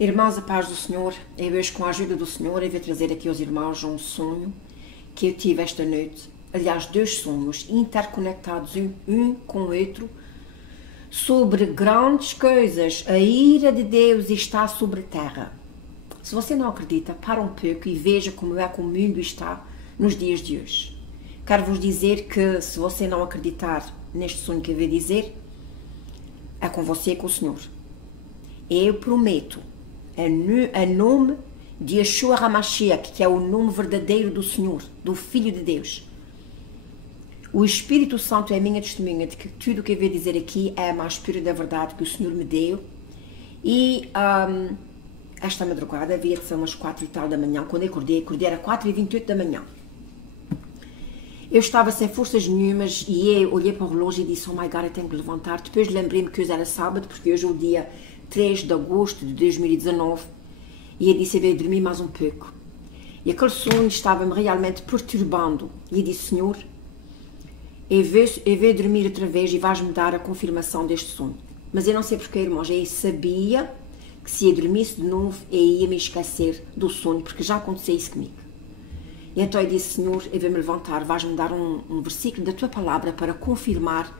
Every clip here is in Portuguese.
Irmãos, a paz do Senhor, eu hoje, com a ajuda do Senhor, eu vou trazer aqui aos irmãos um sonho que eu tive esta noite. Aliás, dois sonhos interconectados um com o outro, sobre grandes coisas. A ira de Deus está sobre a terra. Se você não acredita, para um pouco e veja como é que o mundo está nos dias de hoje. Quero vos dizer que, se você não acreditar neste sonho que eu vou dizer, é com você e com o Senhor. Eu prometo, em nome de Yeshua HaMashiach, que é o nome verdadeiro do Senhor, do Filho de Deus. O Espírito Santo é a minha testemunha de que tudo o que eu vou dizer aqui é a mais pura da verdade que o Senhor me deu. E esta madrugada, havia de ser umas 4 e tal da manhã, quando eu acordei era 4h28 da manhã. Eu estava sem forças nenhumas e eu olhei para o relógio e disse: oh my God, eu tenho que levantar. Depois lembrei-me que hoje era sábado, porque hoje é o dia 3 de agosto de 2019, e eu disse: eu vou dormir mais um pouco. E aquele sonho estava-me realmente perturbando. E eu disse: Senhor, eu vou dormir outra vez e vais-me dar a confirmação deste sonho. Mas eu não sei porquê, irmãos, eu sabia que se eu dormisse de novo, eu ia me esquecer do sonho, porque já aconteceu isso comigo. E então eu disse: Senhor, eu vou me levantar, vais-me dar um versículo da tua palavra para confirmar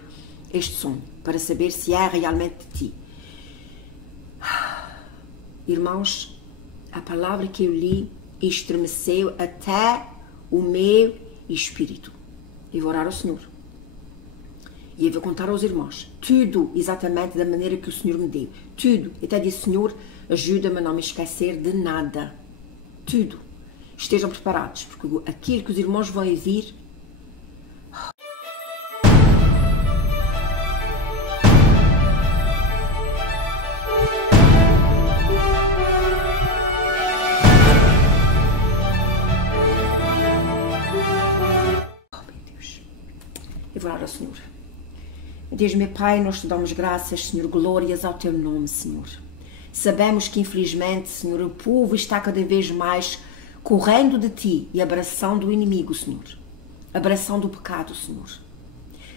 este sonho, para saber se é realmente de ti. Irmãos, a palavra que eu li estremeceu até o meu espírito. Eu vou orar ao Senhor. E eu vou contar aos irmãos tudo exatamente da maneira que o Senhor me deu. Tudo. Eu até disse: Senhor, ajuda-me a não me esquecer de nada. Tudo. Estejam preparados, porque aquilo que os irmãos vão ouvir... Eu vou orar ao Senhor. Deus, meu Pai, nós te damos graças, Senhor, glórias ao teu nome, Senhor. Sabemos que, infelizmente, Senhor, o povo está cada vez mais correndo de ti e abraçando o inimigo, Senhor. Abraçando o pecado, Senhor.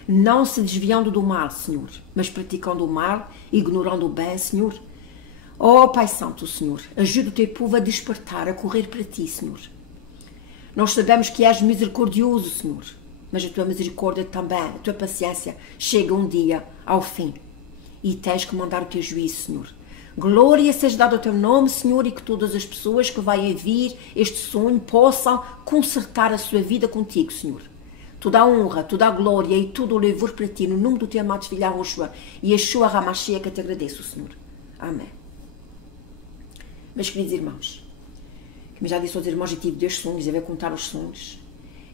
Não se desviando do mal, Senhor, mas praticando o mal, ignorando o bem, Senhor. Oh, Pai Santo, Senhor, ajuda o teu povo a despertar, a correr para ti, Senhor. Nós sabemos que és misericordioso, Senhor, mas a tua misericórdia também, a tua paciência, chega um dia ao fim. E tens que mandar o teu juízo, Senhor. Glória seja dada ao teu nome, Senhor, e que todas as pessoas que vão ouvir este sonho possam consertar a sua vida contigo, Senhor. Toda a honra, toda a glória e todo o louvor para ti, no nome do teu amado filho Yeshua e Yeshua HaMashiach, que te agradeço, Senhor. Amém. Meus queridos irmãos, como já disse aos irmãos, eu tive 2 sonhos, eu vou contar os sonhos.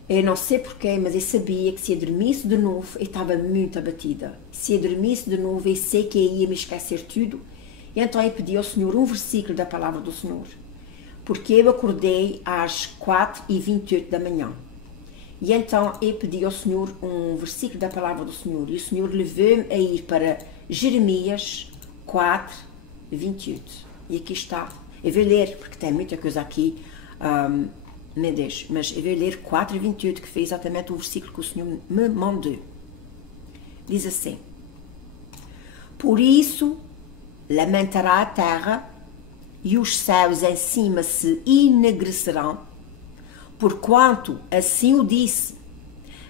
Eu não sei porquê, mas eu sabia que se eu dormisse de novo, eu estava muito abatida. Se eu dormisse de novo, eu sei que eu ia me esquecer tudo. E então eu pedi ao Senhor um versículo da palavra do Senhor. Porque eu acordei às 4h28 da manhã. E então eu pedi ao Senhor um versículo da palavra do Senhor. E o Senhor levou-me a ir para Jeremias 4:28. E aqui está. Eu vou ler, porque tem muita coisa aqui. Meu Deus, mas eu vou ler 4:28, que foi exatamente o versículo que o Senhor me mandou. Diz assim: por isso lamentará a terra e os céus em cima se enegrecerão, porquanto assim o disse,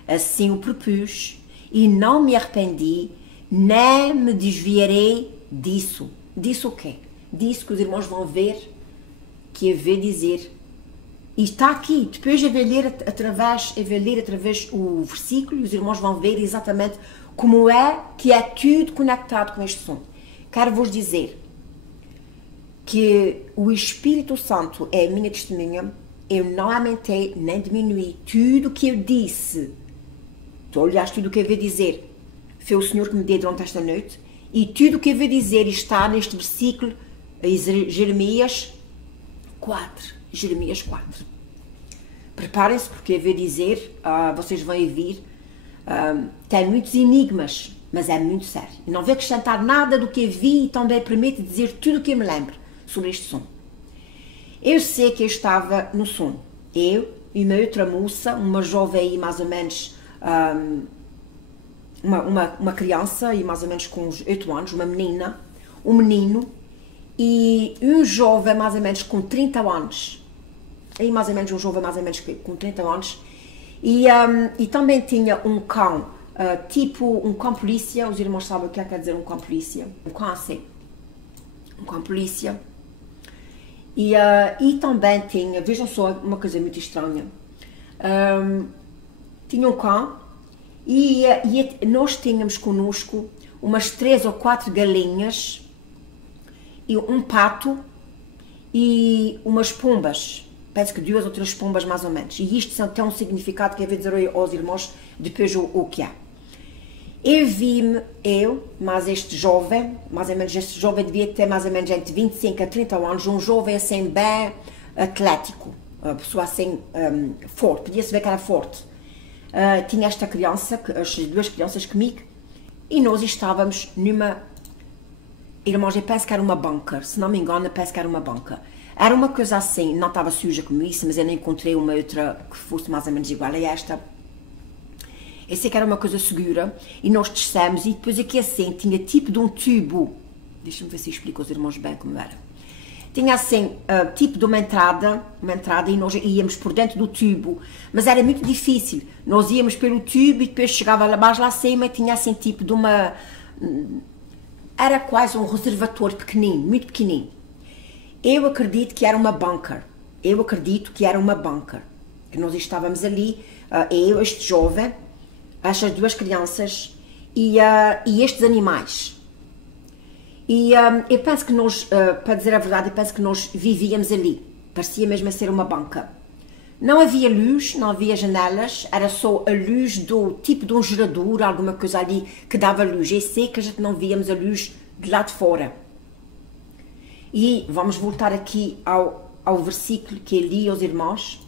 assim o propus, e não me arrependi, nem me desviarei disso. Disso o quê? Disso que os irmãos vão ver, que eu vou dizer. E está aqui, depois eu vou ler através o versículo e os irmãos vão ver exatamente como é que é tudo conectado com este sonho. Quero vos dizer que o Espírito Santo é a minha testemunha. Eu não aumentei nem diminuí tudo o que eu disse. Aliás, tudo o que eu vou dizer foi o Senhor que me deu durante esta noite. E tudo o que eu vou dizer está neste versículo, Jeremias 4. Jeremias 4. Preparem-se, porque eu vou dizer, vocês vão ouvir, tem muitos enigmas, mas é muito sério. E não vou acrescentar nada do que eu vi e também permite dizer tudo o que eu me lembro sobre este sonho. Eu sei que eu estava no sonho. Eu e uma outra moça, uma jovem aí mais ou menos, uma criança aí mais ou menos com uns 8 anos, uma menina, um menino, e um jovem mais ou menos com 30 anos, aí mais ou menos um jovem mais ou menos com 30 anos, e também tinha um cão, tipo um cão polícia, os irmãos sabem o que quer dizer um cão polícia, um cão assim, um cão polícia, e também tinha, vejam só uma coisa muito estranha, tinha um cão, e nós tínhamos conosco umas 3 ou 4 galinhas, e um pato, e umas pombas, penso que 2 ou 3 pombas mais ou menos, e isto tem um significado que eu vou dizer aos irmãos depois o que é. Eu vi-me, mas este jovem, mais ou menos este jovem devia ter mais ou menos entre 25 a 30 anos, um jovem assim bem atlético, uma pessoa assim forte, podia-se ver que era forte. Tinha esta criança, as 2 crianças comigo, e nós estávamos numa, irmãos, eu penso que era uma banca, se não me engano, eu penso que era uma banca. Era uma coisa assim, não estava suja como isso, mas eu não encontrei uma outra que fosse mais ou menos igual a esta. Eu sei que era uma coisa segura, e nós descemos, e depois aqui assim, tinha tipo de um tubo, deixa-me ver se eu explico aos irmãos bem como era. Tinha assim, tipo de uma entrada, e nós íamos por dentro do tubo, mas era muito difícil. Nós íamos pelo tubo e depois chegava lá mais lá acima e tinha assim tipo de uma... Era quase um reservatório pequenino, muito pequenino. Eu acredito que era uma bunker, que nós estávamos ali, eu, este jovem, estas 2 crianças e estes animais. E eu penso que nós, para dizer a verdade, eu penso que nós vivíamos ali. Parecia mesmo ser uma banca. Não havia luz, não havia janelas, era só a luz do tipo de um gerador, alguma coisa ali que dava luz. Eu sei que a gente não víamos a luz de lá de fora. E vamos voltar aqui ao versículo que eu li aos irmãos.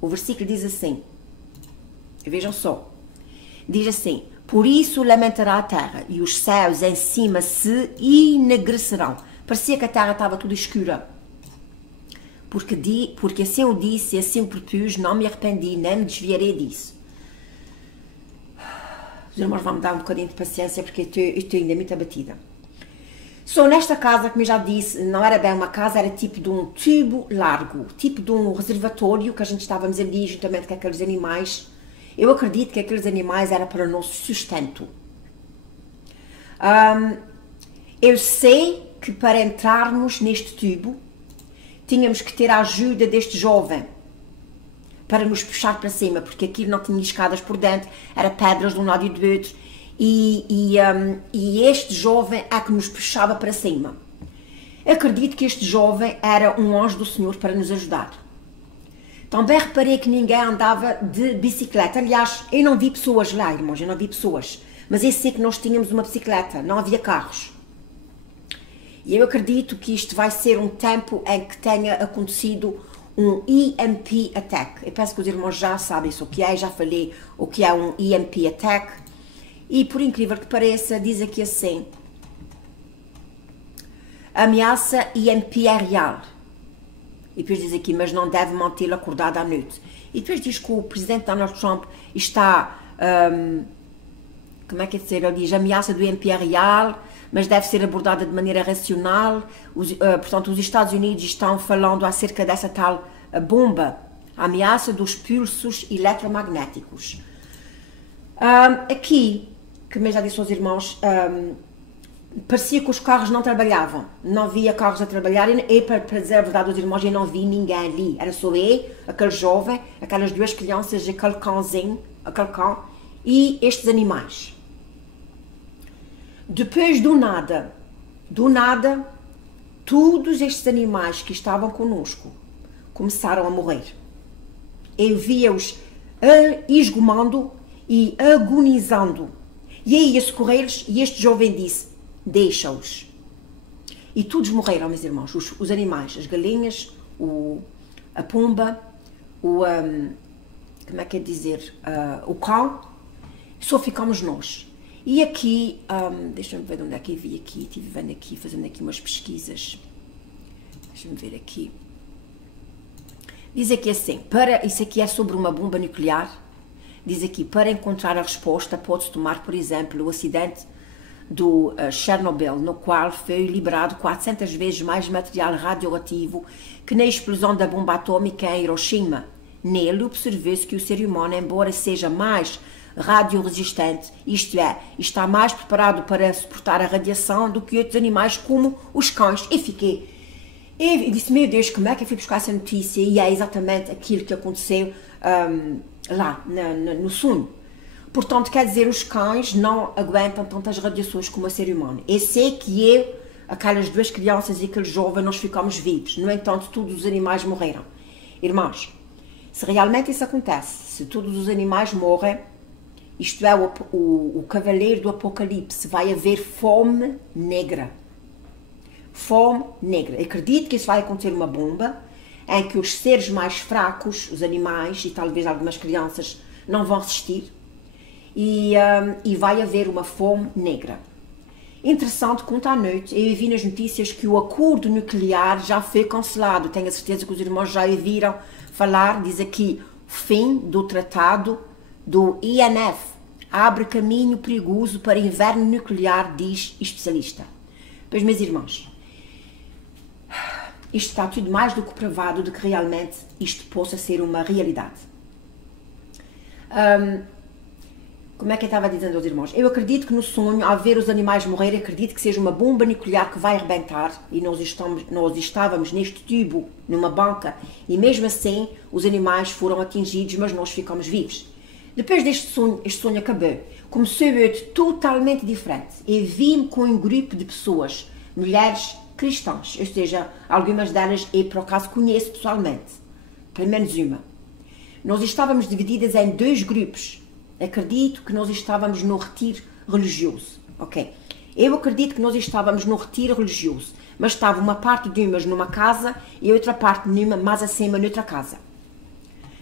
O versículo diz assim, vejam só, diz assim: por isso lamentará a terra, e os céus em cima se enegrecerão. Parecia que a terra estava toda escura. Porque assim eu disse, e assim eu propus, não me arrependi, nem me desviarei disso. Os irmãos vão me dar um bocadinho de paciência, porque eu estou ainda muito abatida. Só nesta casa, como eu já disse, não era bem uma casa, era tipo de um tubo largo, tipo de um reservatório, que a gente estávamos ali juntamente com aqueles animais. Eu acredito que aqueles animais eram para o nosso sustento. Eu sei que para entrarmos neste tubo, tínhamos que ter a ajuda deste jovem para nos puxar para cima, porque aquilo não tinha escadas por dentro, era pedras de um lado e do outro, e este jovem é que nos puxava para cima. Acredito que este jovem era um anjo do Senhor para nos ajudar. Também reparei que ninguém andava de bicicleta. Aliás, eu não vi pessoas lá, irmãos, eu não vi pessoas. Mas eu sei que nós tínhamos uma bicicleta, não havia carros. E eu acredito que isto vai ser um tempo em que tenha acontecido um EMP attack. Eu penso que os irmãos já sabem isso, o que é, já falei o que é um EMP attack. E por incrível que pareça, diz aqui assim: a ameaça EMP é real. E depois diz aqui, mas não deve mantê-lo acordado à noite. E depois diz que o presidente Donald Trump está, como é que é dizer, ele diz, a ameaça do EMP é real, mas deve ser abordada de maneira racional. Portanto, os Estados Unidos estão falando acerca dessa tal bomba, a ameaça dos pulsos eletromagnéticos. Aqui, como eu já disse aos irmãos, parecia que os carros não trabalhavam, não havia carros a trabalhar, e para dizer a verdade aos irmãos, eu não vi ninguém ali, era só eu, aquele jovem, aquelas 2 crianças, aquele cãozinho, aquele cão, e estes animais. Depois do nada, todos estes animais que estavam conosco começaram a morrer. Eu via-os esgomando e agonizando, e aí ia socorrer-los, e este jovem disse: deixa-os. E todos morreram, meus irmãos, os animais, as galinhas, a pomba, como é que é dizer, o cão, só ficamos nós. E aqui, deixa-me ver de onde é que eu vi aqui, estive vendo aqui, fazendo aqui umas pesquisas, deixa-me ver aqui. Diz aqui assim, isso aqui é sobre uma bomba nuclear, diz aqui, para encontrar a resposta, pode-se tomar, por exemplo, o acidente do Chernobyl, no qual foi liberado 400 vezes mais material radioativo que na explosão da bomba atômica em Hiroshima. Nele observou-se que o ser humano, embora seja mais radioresistente, isto é, está mais preparado para suportar a radiação do que outros animais como os cães. E disse, meu Deus, como é que eu fui buscar essa notícia? E é exatamente aquilo que aconteceu lá, no sonho. Portanto, quer dizer, os cães não aguentam tantas radiações como o ser humano. Eu sei que aquelas duas crianças e aquele jovem, nós ficamos vivos. No entanto, todos os animais morreram. Irmãos, se realmente isso acontece, se todos os animais morrem, isto é, o cavaleiro do Apocalipse, vai haver fome negra. Fome negra. Eu acredito que isso vai acontecer uma bomba, em que os seres mais fracos, os animais e talvez algumas crianças, não vão resistir. E vai haver uma fome negra. Interessante, quanto à noite, eu vi nas notícias que o acordo nuclear já foi cancelado. Tenho a certeza que os irmãos já ouviram falar. Diz aqui, o fim do tratado do INF abre caminho perigoso para inverno nuclear, diz especialista. Pois, meus irmãos, isto está tudo mais do que provado de que realmente isto possa ser uma realidade. Como é que eu estava dizendo aos irmãos? Eu acredito que no sonho, ao ver os animais morrer, acredito que seja uma bomba nuclear que vai arrebentar e nós estávamos neste tubo, numa banca, e mesmo assim os animais foram atingidos, mas nós ficamos vivos. Depois deste sonho, este sonho acabou. Começou outro totalmente diferente. Eu vi-me com um grupo de pessoas, mulheres cristãs, ou seja, algumas delas eu por acaso conheço pessoalmente, pelo menos uma. Nós estávamos divididas em dois grupos. Acredito que nós estávamos no retiro religioso, ok? Eu acredito que nós estávamos no retiro religioso, mas estava uma parte de umas numa casa e outra parte numa, mais acima, noutra casa.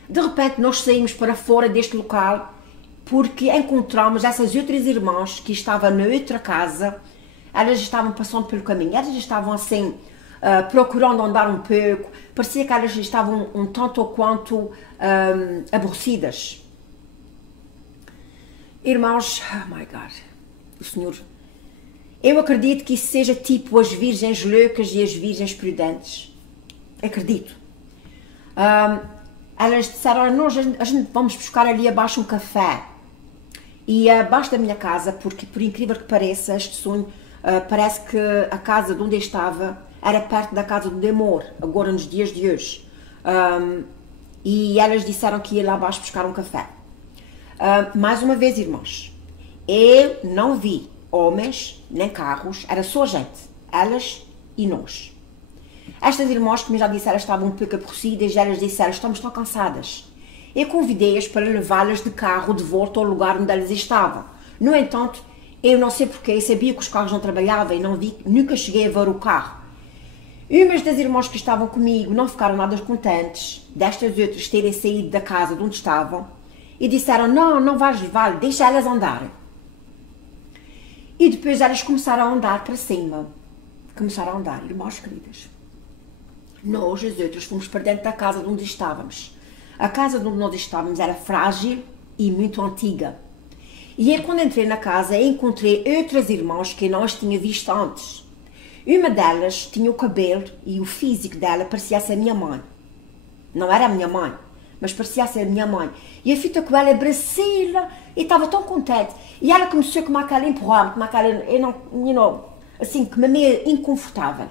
De repente nós saímos para fora deste local porque encontramos essas outras irmãs que estavam na outra casa. Elas estavam passando pelo caminho, elas estavam assim, procurando andar um pouco, parecia que elas estavam um tanto ou quanto aborrecidas. Irmãos, oh my God, o Senhor, eu acredito que isso seja tipo as virgens loucas e as virgens prudentes, acredito. Elas disseram, nós a gente vamos buscar ali abaixo um café, e abaixo da minha casa, porque por incrível que pareça, este sonho, parece que a casa de onde eu estava era perto da casa do Demor, agora nos dias de hoje. E elas disseram que ia lá abaixo buscar um café. Mais uma vez, irmãos, eu não vi homens nem carros, era só gente, elas e nós. Estas irmãs, como eu já disse, elas estavam um pouco aborrecidas e elas disseram, estamos tão cansadas. Eu convidei-as para levá-las de carro de volta ao lugar onde elas estavam. No entanto, eu não sei porque, eu sabia que os carros não trabalhavam e não vi, nunca cheguei a ver o carro. Umas das irmãs que estavam comigo não ficaram nada contentes destas outras terem saído da casa de onde estavam e disseram, não vais levar, deixa elas andarem. E depois elas começaram a andar para cima. Começaram a andar, irmãs queridas. Nós, as outras, fomos para dentro da casa de onde estávamos. A casa de onde nós estávamos era frágil e muito antiga. E eu, quando entrei na casa, encontrei outras irmãs que eu não as tinha visto antes. Uma delas tinha o cabelo e o físico dela parecia ser a minha mãe. Não era a minha mãe, mas parecia ser a minha mãe. E eu fui com ela, abracei-la e estava tão contente. E ela começou com uma cara empurrada, com uma cara, assim, que me meio inconfortável.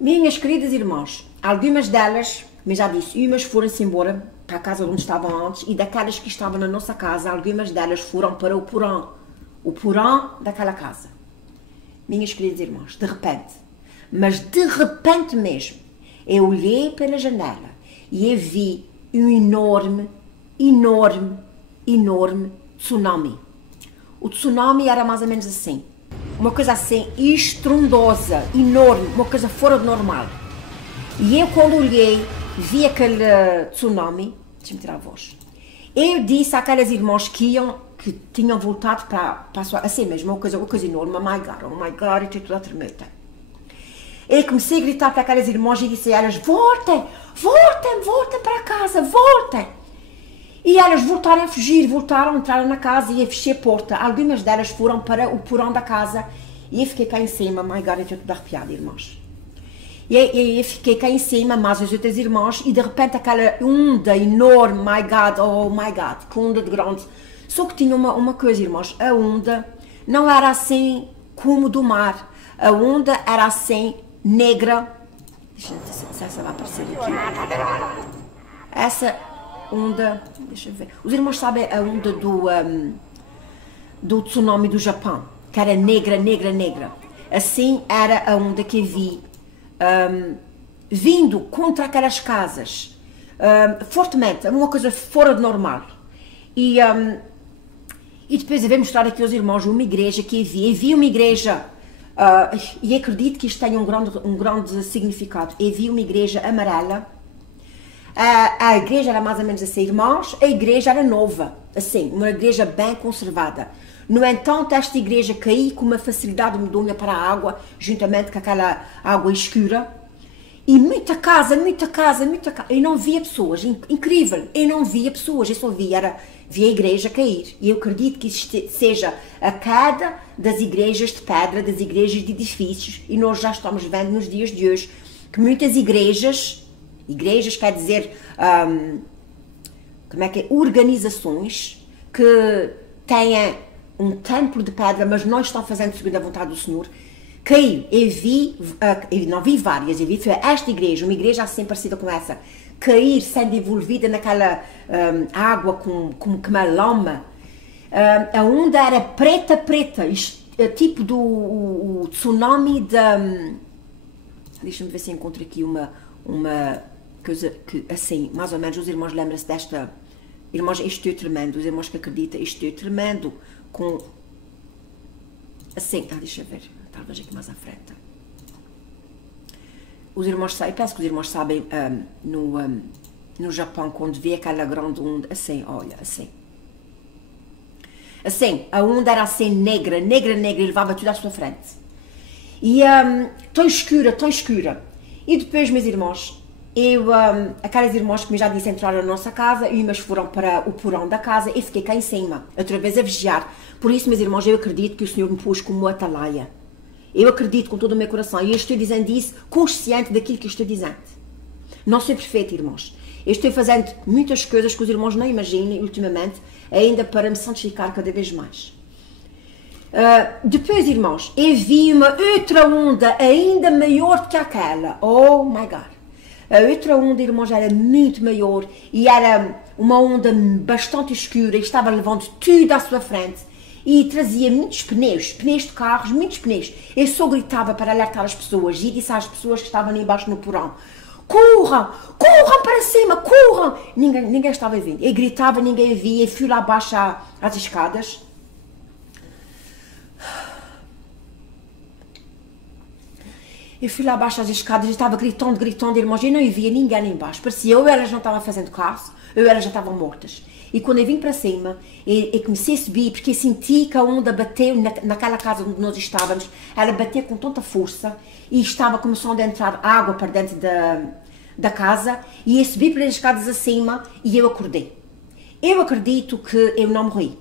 Minhas queridas irmãs, algumas delas, como já disse, umas foram-se embora para a casa onde estavam antes e daquelas que estavam na nossa casa, algumas delas foram para o porão daquela casa. Minhas queridas irmãs, de repente, mas de repente mesmo, eu olhei pela janela e eu vi um enorme tsunami. O tsunami era mais ou menos assim, uma coisa assim estrondosa, enorme, uma coisa fora do normal. E eu, quando olhei, vi aquele tsunami, deixa-me tirar a voz, eu disse àquelas irmãs que tinham voltado para a sua, assim mesmo, uma coisa enorme, oh my God, eu estou toda a tremer. Eu comecei a gritar para aquelas irmãs e disse a elas, voltem para casa, voltem. E elas voltaram a fugir, voltaram a entrar na casa e a fechar a porta. Algumas delas foram para o porão da casa e eu fiquei cá em cima. My God, eu estou toda arrepiada, irmãos. E eu fiquei cá em cima, mais as outras irmãs, e de repente aquela onda enorme, oh my God, que onda de grande. Só que tinha uma coisa, irmãos, a onda não era assim como do mar. A onda era assim, negra. Deixa eu ver se essa vai aparecer aqui. Essa onda, deixa eu ver. Os irmãos sabem a onda do tsunami do Japão, que era negra, negra, negra. Assim era a onda que eu vi, vindo contra aquelas casas, fortemente, uma coisa fora do normal. E depois eu vou mostrar aqui aos irmãos uma igreja que eu vi. Eu vi uma igreja, e acredito que isto tenha um grande significado. Eu vi uma igreja amarela. A igreja era mais ou menos assim, irmãos, a igreja era nova, assim, uma igreja bem conservada. No entanto, esta igreja caiu com uma facilidade medonha para a água, juntamente com aquela água escura. E muita casa, muita casa, muita casa. Eu não via pessoas, incrível, eu não via pessoas, eu só via a igreja cair. E eu acredito que isso seja a queda das igrejas de pedra, das igrejas de edifícios, e nós já estamos vendo nos dias de hoje que muitas igrejas quer dizer, organizações que têm um templo de pedra, mas não estão fazendo segundo a vontade do Senhor, caiu. Eu não vi várias, eu vi esta igreja, uma igreja assim parecida com essa, cair sendo envolvida naquela água com uma lama. A onda era preta, preta, tipo do tsunami da... Deixa-me ver se encontro aqui uma coisa que, assim, mais ou menos, os irmãos lembram-se desta... Irmãos, isto é tremendo, os irmãos que acreditam, isto é tremendo, com... Assim, deixa eu ver, talvez aqui mais à frente. Os irmãos sabem, penso que os irmãos sabem, no Japão, quando vê aquela grande onda, assim, olha, assim. Assim, a onda era assim, negra, negra, negra, e levava tudo à sua frente. E tão escura, tão escura. E depois, meus irmãos, aquelas irmãs que me já disse entraram na nossa casa, e umas foram para o porão da casa, e fiquei cá em cima, outra vez a vigiar. Por isso, meus irmãos, eu acredito que o Senhor me pôs como atalaia. Eu acredito com todo o meu coração, e eu estou dizendo isso consciente daquilo que estou dizendo. Não sou perfeito, irmãos. Eu estou fazendo muitas coisas que os irmãos não imaginem, ultimamente, ainda para me santificar cada vez mais. Depois, irmãos, eu vi uma outra onda ainda maior que aquela. Oh my God! A outra onda, irmãos, era muito maior e era uma onda bastante escura e estava levando tudo à sua frente e trazia muitos pneus de carros, muitos pneus. Eu só gritava para alertar as pessoas e disse às pessoas que estavam ali embaixo no porão: corram, corram para cima, corram! Ninguém estava vindo. Eu gritava, ninguém via, eu fui lá abaixo às escadas. Eu fui lá abaixo às escadas e estava gritando, irmãos, eu não via ninguém lá embaixo. Parecia ou elas não estavam fazendo caso, ou elas já estavam mortas. E quando eu vim para cima, eu comecei a subir, porque eu senti que a onda bateu naquela casa onde nós estávamos, ela bateu com tanta força, e estava começando a entrar água para dentro da casa, e eu subi pelas escadas acima, e eu acordei. Eu acredito que eu não morri,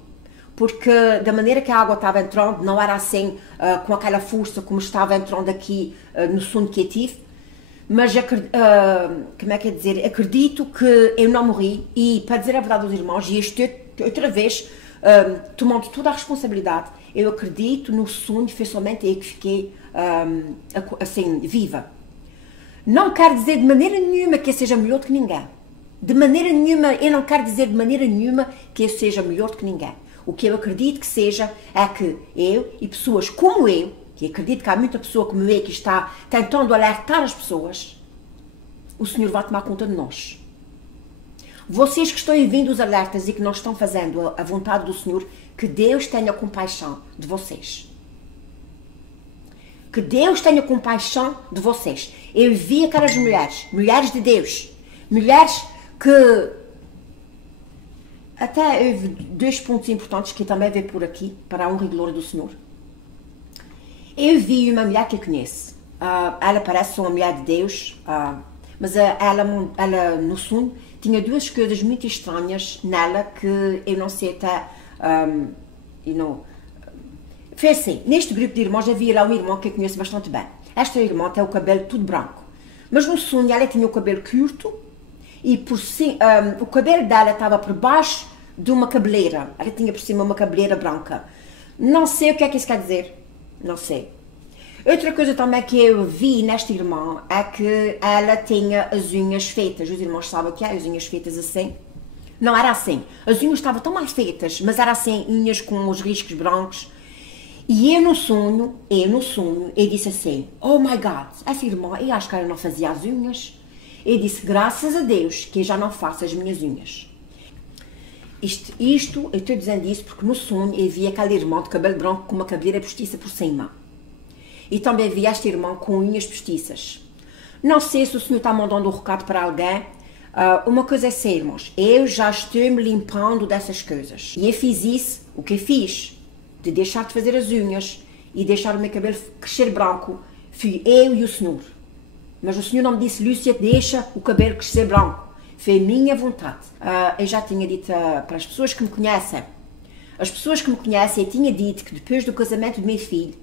porque da maneira que a água estava entrando, não era assim, com aquela força como estava entrando aqui no sono que eu tive, mas como é que é dizer, acredito que eu não morri, e para dizer a verdade aos irmãos, e estou outra vez tomando toda a responsabilidade, eu acredito no sonho, foi somente eu que fiquei assim, viva. Não quero dizer de maneira nenhuma que eu seja melhor do que ninguém, de maneira nenhuma, eu não quero dizer de maneira nenhuma que eu seja melhor do que ninguém. O que eu acredito que seja é que eu e pessoas como eu, que acredito que há muita pessoa como eu que está tentando alertar as pessoas, o Senhor vai tomar conta de nós. Vocês que estão ouvindo os alertas e que não estão fazendo a vontade do Senhor, que Deus tenha compaixão de vocês. Que Deus tenha compaixão de vocês. Eu vi aquelas mulheres de Deus, mulheres que... Até houve dois pontos importantes que eu também vejo por aqui, para a honra e glória do Senhor. Eu vi uma mulher que eu conheço. Ela parece uma mulher de Deus, mas ela no sonho tinha duas coisas muito estranhas nela que eu não sei até, foi assim, neste grupo de irmãos havia lá um irmão que eu conheço bastante bem. Esta irmã tem o cabelo tudo branco, mas no sonho ela tinha o cabelo curto e por cima, o cabelo dela estava por baixo de uma cabeleira, ela tinha por cima uma cabeleira branca. Não sei o que é que isso quer dizer, não sei. Outra coisa também que eu vi nesta irmã é que ela tinha as unhas feitas. Os irmãos sabem o que é as unhas feitas assim? Não era assim. As unhas estavam tão mal feitas, mas era assim, unhas com os riscos brancos. E eu no sonho, eu disse assim, oh my God, essa irmã, eu acho que ela não fazia as unhas. Eu disse, graças a Deus que eu já não faço as minhas unhas. Eu estou dizendo isso porque no sonho eu vi aquela irmã de cabelo branco com uma cabeleira postiça por cima. E também vi esta irmã com unhas postiças. Não sei se o Senhor está mandando um recado para alguém. Uma coisa é séria, irmãos. Eu já estou me limpando dessas coisas. E eu fiz isso, o que eu fiz, de deixar de fazer as unhas e deixar o meu cabelo crescer branco, fui eu e o Senhor. Mas o Senhor não me disse, Lúcia, deixa o cabelo crescer branco. Foi a minha vontade. Eu já tinha dito para as pessoas que me conhecem. As pessoas que me conhecem, eu tinha dito que depois do casamento do meu filho,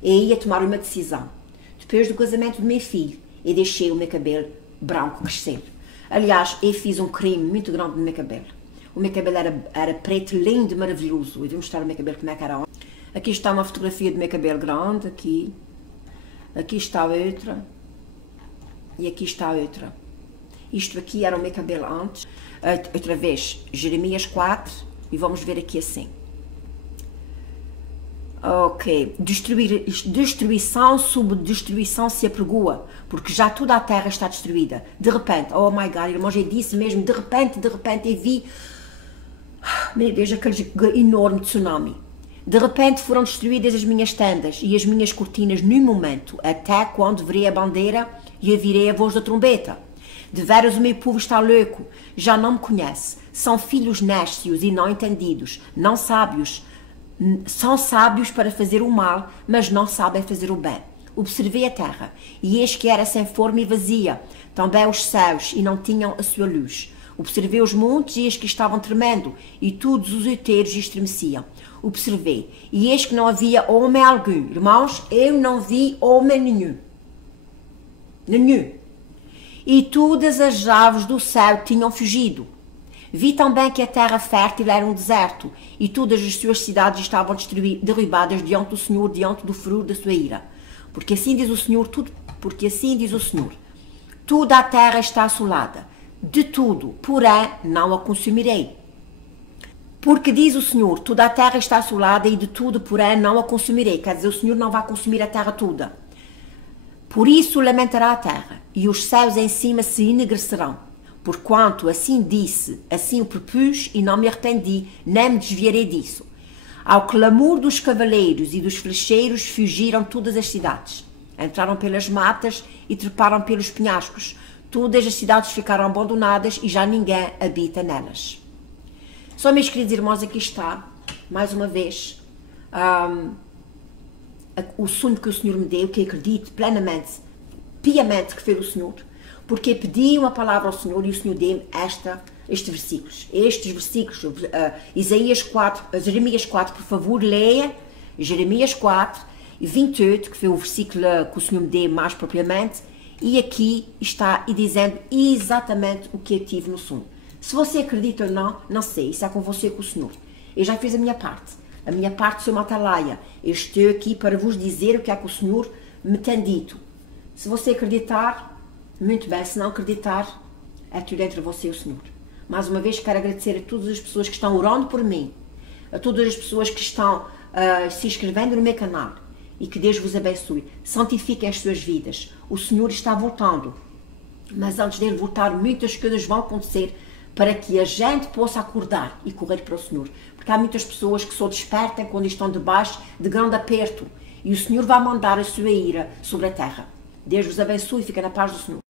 eu ia tomar uma decisão. Depois do casamento do meu filho, eu deixei o meu cabelo branco crescer. Aliás, eu fiz um crime muito grande no meu cabelo. O meu cabelo era preto, lindo, maravilhoso. Eu vou mostrar o meu cabelo como é que era. Aqui está uma fotografia do meu cabelo grande, aqui. Aqui está outra. E aqui está outra. Isto aqui era o meu cabelo antes. Outra vez, Jeremias 4. E vamos ver aqui assim. Ok, destruição sobre destruição se apregoa, porque já toda a terra está destruída. De repente, oh my God, irmãos, eu disse mesmo, de repente, eu vi, meu Deus, aquele enorme tsunami. De repente foram destruídas as minhas tendas e as minhas cortinas num momento, até quando verei a bandeira e ouvirei a voz da trombeta. Deveras o meu povo está louco, já não me conhece, são filhos néscios e não entendidos, não sábios. São sábios para fazer o mal, mas não sabem fazer o bem. Observei a terra, e eis que era sem forma e vazia, também os céus, e não tinham a sua luz. Observei os montes, e eis que estavam tremendo, e todos os outeiros estremeciam. Observei, e eis que não havia homem algum. Irmãos, eu não vi homem nenhum. Nenhum. E todas as aves do céu tinham fugido. Vi também que a terra fértil era um deserto, e todas as suas cidades estavam derribadas diante do Senhor, diante do furor da sua ira. Porque assim diz o Senhor, toda a terra está assolada, de tudo, porém não a consumirei. Porque diz o Senhor, toda a terra está assolada e de tudo, porém não a consumirei. Quer dizer, o Senhor não vai consumir a terra toda. Por isso lamentará a terra, e os céus em cima se enegrecerão. Porquanto assim disse, assim o propus, e não me arrependi, nem me desviarei disso. Ao clamor dos cavaleiros e dos flecheiros fugiram todas as cidades. Entraram pelas matas e treparam pelos penhascos. Todas as cidades ficaram abandonadas e já ninguém habita nelas. Só, meus queridos irmãos, aqui está, mais uma vez, o sonho que o Senhor me deu, que eu acredito plenamente, piamente que foi o Senhor, porque pedi uma palavra ao Senhor e o Senhor deu-me estes versículos. Estes versículos, Isaías 4, Jeremias 4, por favor, leia Jeremias 4 e 28, que foi o versículo que o Senhor me deu mais propriamente, e aqui está e dizendo exatamente o que eu tive no sonho. Se você acredita ou não, não sei, isso é com você e com o Senhor. Eu já fiz a minha parte. A minha parte sou uma atalaia. Eu estou aqui para vos dizer o que é que o Senhor me tem dito. Se você acreditar, muito bem, se não acreditar, é tudo entre você e o Senhor. Mais uma vez quero agradecer a todas as pessoas que estão orando por mim, a todas as pessoas que estão se inscrevendo no meu canal, e que Deus vos abençoe. Santifiquem as suas vidas. O Senhor está voltando, mas antes dele voltar muitas coisas vão acontecer para que a gente possa acordar e correr para o Senhor. Porque há muitas pessoas que só despertam quando estão debaixo de grande aperto, e o Senhor vai mandar a sua ira sobre a terra. Deus vos abençoe e fica na paz do Senhor.